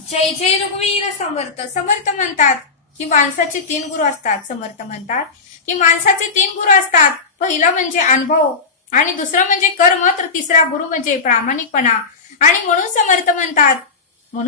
जय जय रघुवीर समर्थ. समर्थ म्हणतात की माणसाचे 3 गुरु असतात. समर्थ म्हणतात की माणसाचे 3 गुरु असतात. पहिला म्हणजे अनुभव, आणि दुसरा म्हणजे कर्म, तर तिसरा गुरु म्हणजे प्रामाणिकपणा. आणि म्हणून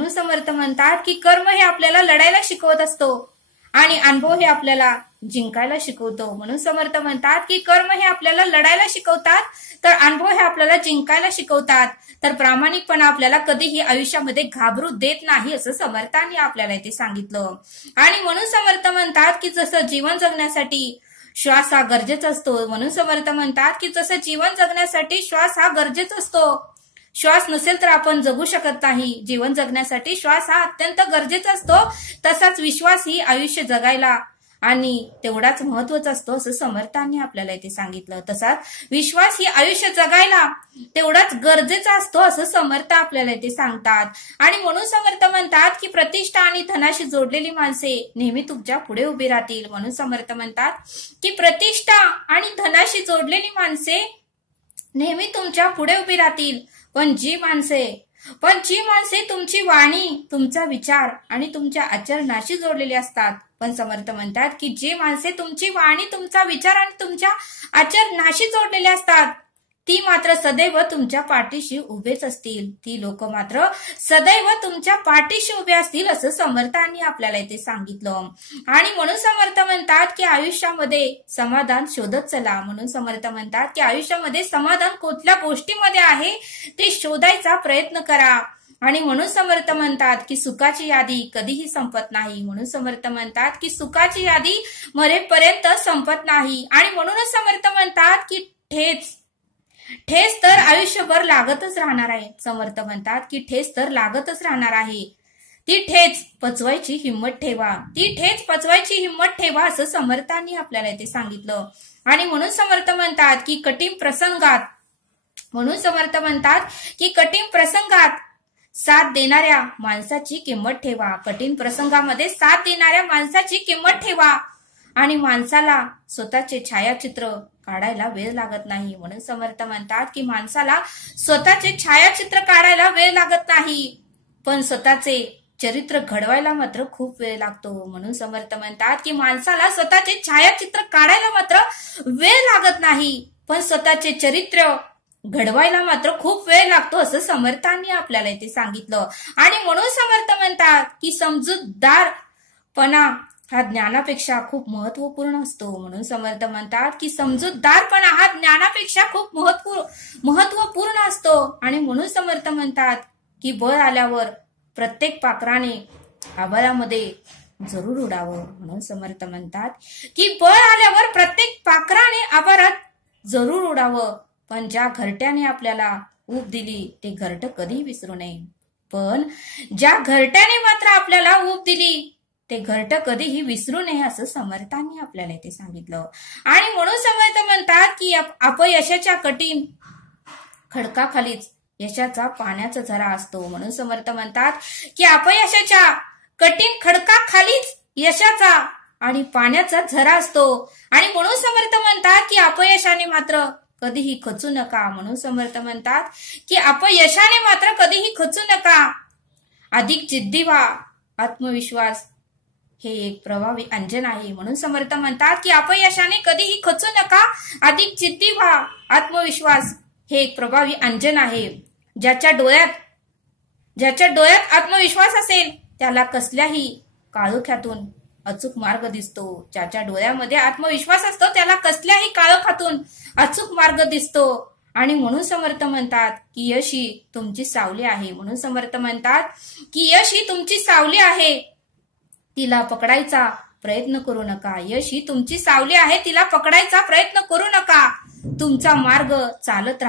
समर्थ म्हणतात की कर्म हे आपल्याला लढायला शिकवत असतो आणि अनुभव हे आपल्याला जिंकायला शिकवतो. म्हणून समर्थ म्हणतात की कर्म हे आपल्याला लढायला शिकवतात, तर अनुभव हे आपल्याला जिंकायला शिकवतात, तर प्रामाणिकपणा आपल्याला कधीही आयुष्यामध्ये घाबरू देत नाही, असं समर्थांनी आपल्याला इथे सांगितलं. आणि म्हणून समर्थ म्हणतात की जसं जीवन जगण्यासाठी श्वास हा गरजेचा असतो, म्हणून समर्थ म्हणतात की जसं जीवन जगण्यासाठी श्वास हा गरजेचा असतो, श्वास नसेल तर आपण जगू शकत नाही. जीवन जगण्यासाठी श्वास हा अत्यंत गरजेचा असतो, तसाच विश्वास ही आयुष्य जगायला आणि तेवढाच महत्वाचा असतो, असं समर्थांनी आपल्याला इथे सांगितलं. तसाच विश्वास ही आयुष्य जगायला तेवढाच गरजेचा असतो, असं समर्थ आपल्याला इथे सांगतात. आणि म्हणून समर्थ म्हणतात की प्रतिष्ठा आणि धनाशी जोडलेली माणसे नेहमी तुमच्या पुढे उभी राहतील. म्हणून समर्थ म्हणतात की प्रतिष्ठा आणि धनाशी जोडलेली माणसे नेहमी तुमच्या पुढे उभी राहतील, पण जी माणसे तुमची वाणी, तुमचा विचार आणि तुमच्या आचरणाशी जोडलेली असतात. पण समर्थ म्हणतात की जी माणसे तुमची वाणी, तुमचा विचार आणि तुमच्या आचरणाशी जोडलेली असतात, ती मात्र सदैव तुमच्या पाठीशी उभेच असतील. ती लोक मात्र सदैव तुमच्या पाठीशी उभे असतील, असं समर्थांनी आपल्याला इथे सांगितलं. आणि म्हणून समर्थ म्हणतात की आयुष्यामध्ये समाधान शोधत चला. म्हणून समर्थ म्हणतात की आयुष्यामध्ये समाधान कुठल्या गोष्टीमध्ये आहे ते शोधायचा प्रयत्न करा. आणि म्हणून समर्थ म्हणतात की सुखाची यादी कधीही संपत नाही. म्हणून समर्थ म्हणतात की सुखाची यादी मरेपर्यंत संपत नाही. आणि म्हणूनच समर्थ म्हणतात की ठेस तर आयुष्यभर लागतच राहणार आहे. समर्थ म्हणतात की ठेस तर लागतच राहणार आहे, ती ठेच पचवायची हिंमत ठेवा, असं समर्थांनी आपल्याला इथे सांगितलं. आणि म्हणून समर्थ म्हणतात की कठीण प्रसंगात साथ देणाऱ्या माणसाची किंमत ठेवा. कठीण प्रसंगामध्ये साथ देणाऱ्या माणसाची किंमत ठेवा. आणि माणसाला स्वतःचे छायाचित्र काढायला वेळ लागत नाही. म्हणून समर्थ म्हणतात की माणसाला स्वतःचे छायाचित्र काढायला वेळ लागत नाही, पण स्वतःचे चरित्र घडवायला मात्र खूप वेळ लागतो. म्हणून समर्थ म्हणतात की माणसाला स्वतःचे छायाचित्र काढायला मात्र वेळ लागत नाही, पण स्वतःचे चरित्र घडवायला मात्र खूप वेळ लागतो, असं समर्थांनी आपल्याला इथे सांगितलं. आणि म्हणून समर्थ म्हणतात की समजूतदारपणा हा ज्ञानापेक्षा खूप महत्वपूर्ण असतो. म्हणून समर्थ म्हणतात की समजूतदारपणा हा ज्ञानापेक्षा खूप महत्वपूर्ण असतो. आणि म्हणून समर्थ म्हणतात की बळ आल्यावर प्रत्येक पाखराने आभाळामध्ये जरूर उडावं. म्हणून समर्थ म्हणतात की बळ आल्यावर प्रत्येक पाखराने आभाळात जरूर उडावं, पण ज्या घरट्याने आपल्याला ऊब दिली ते घरटं कधीही विसरू नये. पण ज्या घरट्याने मात्र आपल्याला ऊब दिली ते घरटं कधीही विसरू नये, असं समर्थांनी आपल्याला इथे सांगितलं. आणि म्हणून समर्थ म्हणतात की अपयशाच्या कठीण खडकाखालीच यशाचा पाण्याचा झरा असतो. म्हणून समर्थ म्हणतात की अपयशाच्या कठीण खडकाखालीच यशाचा आणि पाण्याचा झरा असतो. आणि म्हणून समर्थ म्हणतात की अपयशाने मात्र कधीही खचू नका. म्हणून समर्थ म्हणतात की अपयशाने मात्र कधीही खचू नका, अधिक जिद्दी व्हा. आत्मविश्वास हे एक प्रभावी अंजन आहे. म्हणून समर्थ म्हणतात की अपयशाने कधीही खचू नका, अधिक जिद्दी व्हा. आत्मविश्वास हे एक प्रभावी अंजन आहे. ज्याच्या डोळ्यात आत्मविश्वास असेल त्याला कसल्याही काळोख्यातून अचूक मार्ग दिसतो. ज्याच्या डोळ्यामध्ये आत्मविश्वास असतो त्याला कसल्याही काळोखातून अचूक मार्ग दिसतो. आणि म्हणून समर्थ म्हणतात की यश ही तुमची सावली आहे. म्हणून समर्थ म्हणतात की यश ही तुमची सावली आहे, तिला पकडायचा प्रयत्न करू नका. यश ही तुमची सावली आहे, तिला पकडायचा प्रयत्न करू नका. तुमचा मार्ग चालत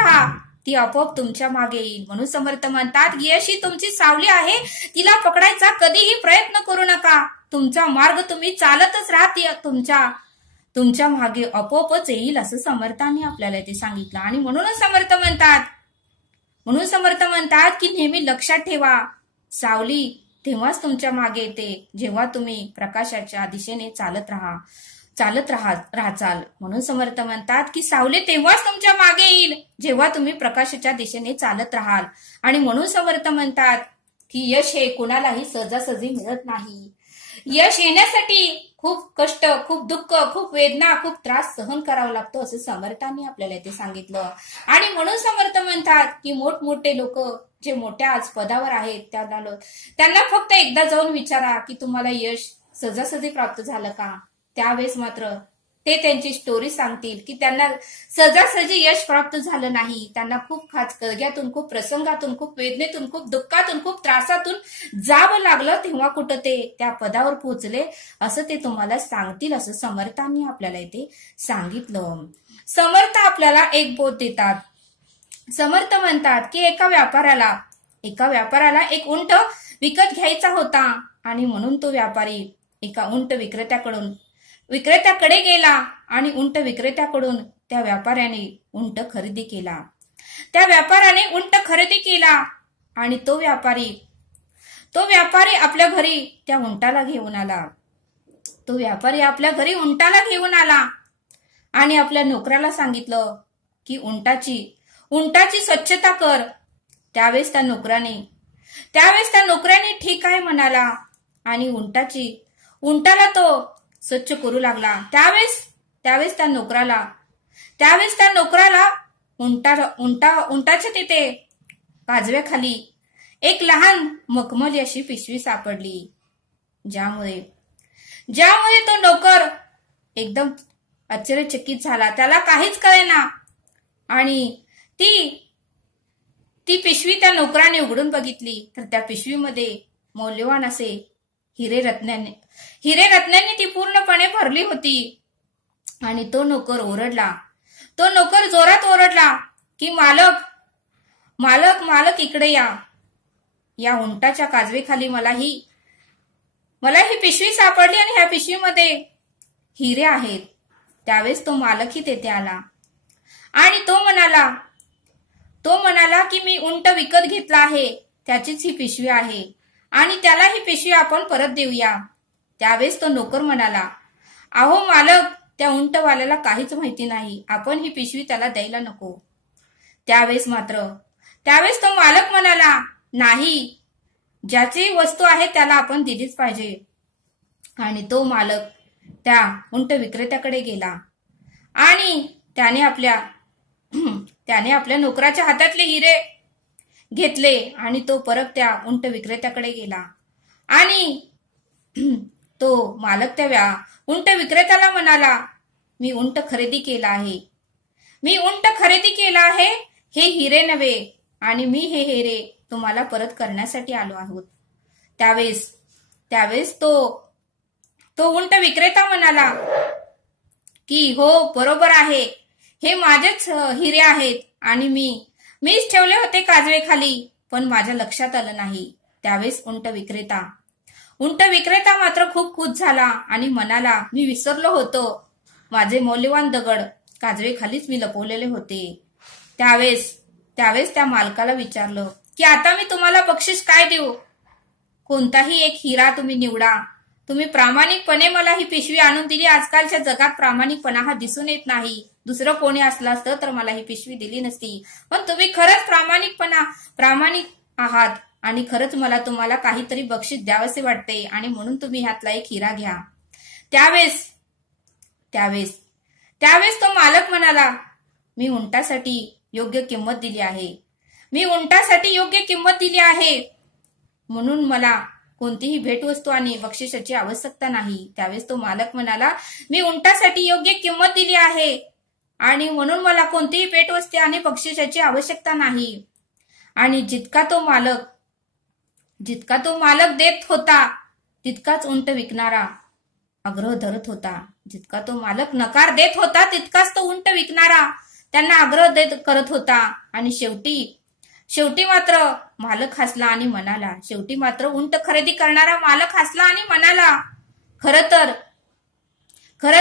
राहा, ती आपोआप तुमच्या मागे येईल. म्हणून समर्थ म्हणतात यश ही तुमची सावली आहे, तिला पकडायचा कधीही प्रयत्न करू नका. तुमचा मार्ग तुम्ही चालतच राहा, ती तुमच्या मागे आपोआपच येईल, असं समर्थांनी आपल्याला इथे सांगितलं. आणि म्हणून समर्थ म्हणतात की नेहमी लक्षात ठेवा, सावली तेव्हाच तुमच्या मागे येते जेव्हा तुम्ही प्रकाशाच्या दिशेने चालत राहा. चालत राहाल. म्हणून समर्थ म्हणतात की सावली तेव्हाच तुमच्या मागे येईल जेव्हा तुम्ही प्रकाशाच्या दिशेने चालत राहाल. आणि म्हणून समर्थ म्हणतात की यश हे कुणालाही सहजासहजी मिळत नाही. यश येण्यासाठी खूप कष्ट, खूप दुःख, खूप वेदना, खूप त्रास सहन करावा लागतो असं समर्थांनी आपल्याला इथे सांगितलं. आणि म्हणून समर्थ म्हणतात की मोठमोठे लोक जे मोठ्या आज पदावर आहेत त्यांना फक्त एकदा जाऊन विचारा की तुम्हाला यश सहजासहजी प्राप्त झालं का. त्यावेळेस मात्र ते त्यांची स्टोरी सांगतील की त्यांना सहजासहजी यश प्राप्त झालं नाही. त्यांना खूप कळग्यातून, खूप प्रसंगातून, खूप वेदनेतून, खूप दुःखातून, खूप त्रासातून जावं लागलं तेव्हा कुठं ते त्या पदावर पोहोचले असं ते तुम्हाला सांगतील असं समर्थांनी आपल्याला इथे सांगितलं. समर्थ आपल्याला एक बोध देतात. समर्थ म्हणतात की एका व्यापाऱ्याला एक उंट विकत घ्यायचा होता आणि म्हणून तो व्यापारी एका उंट विक्रेत्याकडे गेला आणि उंट विक्रेत्याकडून त्या व्यापाऱ्याने उंट खरेदी केला. त्या व्यापाऱ्याने उंट खरेदी केला आणि तो व्यापारी आपल्या घरी त्या उंटाला घेऊन आला. तो व्यापारी आपल्या घरी उंटाला घेऊन आला आणि आपल्या नोकराला सांगितलं की उंटाची स्वच्छता कर. त्यावेळेस त्या नोकराने ठीक आहे म्हणाला आणि उंटाला तो स्वच्छ करू लागला. त्यावेळेस त्या नोकराला उंटाच्या तिथे काजव्याखाली एक लहान मखमली अशी पिशवी सापडली. ज्यामुळे तो नोकर एकदम आश्चर्यचकित झाला. त्याला काहीच कळेना आणि ती पिशवी त्या नोकराने उघडून बघितली तर त्या पिशवीमध्ये मौल्यवान असे हिरे रत्नांनी ती पूर्णपणे भरली होती. आणि तो नोकर जोरात ओरडला की मालक इकडे या उंटाच्या काजवेखाली मला ही पिशवी सापडली आणि ह्या पिशवीमध्ये हिरे आहेत. त्यावेळेस तो मालकही तेथे आला आणि तो म्हणाला की मी उंट विकत घेतला आहे, त्याचीच ही पिशवी आहे आणि त्याला ही पिशवी आपण परत देऊया. त्यावेळेस तो नोकर म्हणाला, अहो मालक, त्या उंटवाल्याला काहीच माहिती नाही, आपण ही पिशवी त्याला द्यायला नको. त्यावेळेस तो मालक म्हणाला, नाही, ज्याची वस्तू आहे त्याला आपण दिलीच पाहिजे. आणि तो मालक त्या उंट विक्रेत्याकडे गेला आणि त्याने आपल्या नोकराच्या हातातले हिरे घेतले आणि तो परत त्या उंट विक्रेत्याकडे गेला आणि तो मालक त्या उंट विक्रेत्याला म्हणाला, मी उंट खरेदी केला आहे, हे हिरे नव्हे आणि मी हे हिरे तुम्हाला परत करण्यासाठी आलो आहोत. त्यावेळेस तो उंट विक्रेता म्हणाला की हो बरोबर आहे, हे माझेच हिरे आहेत आणि मीच ठेवले होते काजवेखाली, पण माझ्या लक्षात आलं नाही. त्यावेळेस उंट विक्रेता मात्र खूप खुश झाला आणि म्हणाला, मी विसरलो होतो, माझे मौल्यवान दगड काजवेखालीच मी लपवलेले होते. त्यावेळेस त्या मालकाला विचारलं की आता मी तुम्हाला बक्षीस काय देऊ. कोणताही एक हिरा तुम्ही निवडा. तुम्ही प्रामाणिकपणे मला ही पिशवी आणून दिली. आजकालच्या जगात प्रामाणिकपणा हा दिसून येत नाही. दुसरं कोणी असलं असतं तर मला ही पिशवी दिली नसती, पण तुम्ही खरंच प्रामाणिक आहात आणि खरंच मला तुम्हाला काहीतरी बक्षीस द्यावंसे वाटते आणि म्हणून तुम्ही ह्यातला एक हिरा घ्या. त्यावेळेस तो मालक म्हणाला, मी उंटासाठी योग्य किंमत दिली आहे म्हणून मला कोणतीही भेटवस्तू आणि बक्षिसाची आवश्यकता नाही. त्यावेळेस तो मालक म्हणाला, मी उंटासाठी योग्य किंमत दिली आहे आणि म्हणून मला कोणतीही भेटवस्तू आणि बक्षिसाची आवश्यकता नाही. आणि जितका तो मालक देत होता तितकाच उंट विकणारा आग्रह धरत होता. जितका तो मालक नकार देत होता तितकाच तो उंट विकणारा त्यांना आग्रह करत होता. आणि शेवटी मात्र मालक हसला आणि म्हणाला, शेवटी मात्र उंट खरेदी करणारा मालक हसला आणि म्हणाला, खरं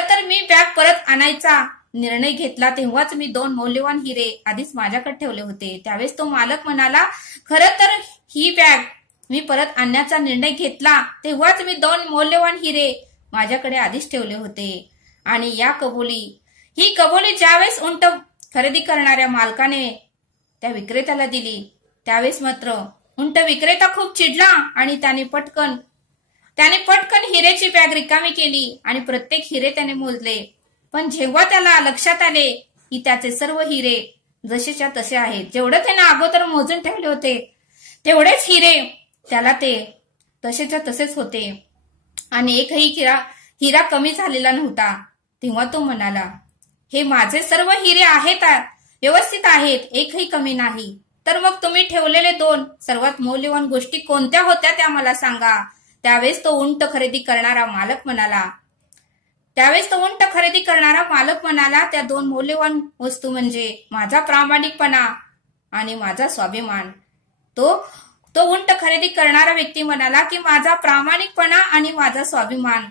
तर मी बॅग परत आणायचा निर्णय घेतला तेव्हाच मी 2 मौल्यवान हिरे आधीच माझ्याकडे ठेवले होते. त्यावेळेस तो मालक म्हणाला, खरं तर ही बॅग मी परत आणण्याचा निर्णय घेतला तेव्हाच मी 2 मौल्यवान हिरे माझ्याकडे आधीच ठेवले होते आणि ही कबुली ज्यावेळेस उंट खरेदी करणाऱ्या मालकाने त्या विक्रेत्याला दिली त्यावेळेस मात्र उंट विक्रेता खूप चिडला आणि त्याने पटकन हिरेची बॅग रिकामी केली आणि प्रत्येक हिरे त्याने मोजले. पण जेव्हा त्याला लक्षात आले की त्याचे सर्व हिरे जसेच्या तसे आहेत, जेवढे त्याने अगोदर मोजून ठेवले होते तेवढेच हिरे त्याला ते तसेच्या तसेच होते आणि एकही हिरा कमी झालेला नव्हता. तेव्हा तो म्हणाला, हे माझे सर्व हिरे आहेत, व्यवस्थित आहेत, एकही कमी नाही. तर मग तुम्ही ठेवलेले 2 सर्वात मौल्यवान गोष्टी कोणत्या होत्या त्या मला सांगा. त्यावेळेस तो उंट खरेदी करणारा मालक म्हणाला, त्या 2 मौल्यवान वस्तू म्हणजे माझा प्रामाणिकपणा आणि माझा स्वाभिमान. तो उंट खरेदी करणारा व्यक्ती म्हणाला की माझा प्रामाणिकपणा आणि माझा स्वाभिमान.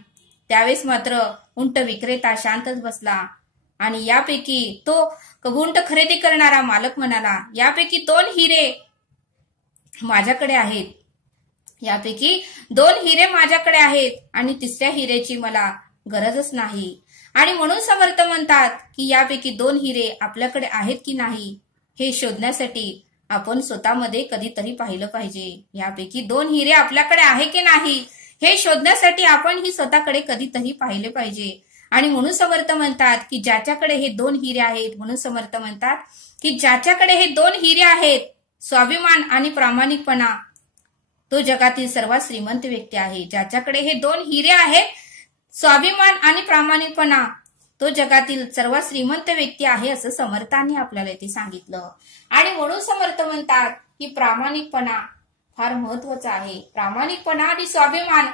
त्यावेळेस मात्र उंट विक्रेता शांतच बसला आणि यापैकी तो उंट खरेदी करणारा मालक म्हणाला, यापैकी 2 हिरे माझ्याकडे आहेत आणि तिसऱ्या हिरेची मला गरजच नाही. आणि म्हणून समर्थ म्हणतात की यापैकी 2 हिरे आपल्याकडे आहेत की नाही हे शोधण्यासाठी आपण स्वतःमध्ये कधीतरी पाहिलं पाहिजे. यापैकी 2 हिरे आपल्याकडे आहे की नाही हे शोधण्यासाठी आपण ही स्वतःकडे कधीतरी पाहिले पाहिजे. आणि म्हणून समर्थ म्हणतात की ज्याच्याकडे हे 2 हिरे आहेत, म्हणून समर्थ म्हणतात की ज्याच्याकडे हे 2 हिरे आहेत, स्वाभिमान आणि प्रामाणिकपणा, तो जगातील सर्वात श्रीमंत व्यक्ती आहे. ज्याच्याकडे हे 2 हिरे आहेत, स्वाभिमान आणि प्रामाणिकपणा, तो जगातील सर्वात श्रीमंत व्यक्ती आहे असं समर्थांनी आपल्याला इथे सांगितलं. आणि म्हणून समर्थ म्हणतात की प्रामाणिकपणा फार महत्वाचा आहे. प्रामाणिकपणा आणि स्वाभिमान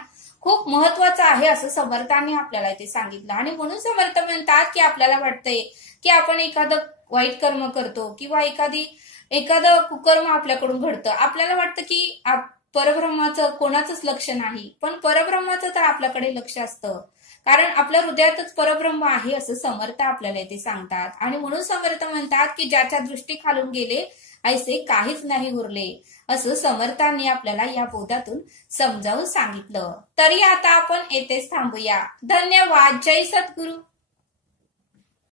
खूप महत्वाचा आहे असं समर्थांनी आपल्याला इथे सांगितलं. आणि म्हणून समर्थ म्हणतात की आपल्याला वाटतंय की आपण एखादं वाईट कर्म करतो किंवा एखादं कुकर्म आपल्याकडून घडतं, आपल्याला वाटतं की परब्रह्माचं कोणाचंच लक्ष नाही, पण परब्रह्माचं तर आपल्याकडे लक्ष असतं, कारण आपल्या हृदयातच परब्रह्म आहे असं समर्थ आपल्याला इथे सांगतात. आणि म्हणून समर्थ म्हणतात की ज्याच्या दृष्टी खालून गेले ऐसे काहीच नाही उरले असं समर्थांनी आपल्याला या बोधातून समजावून सांगितलं. तरी आता आपण येथेच थांबूया. धन्यवाद. जय सद्गुरू.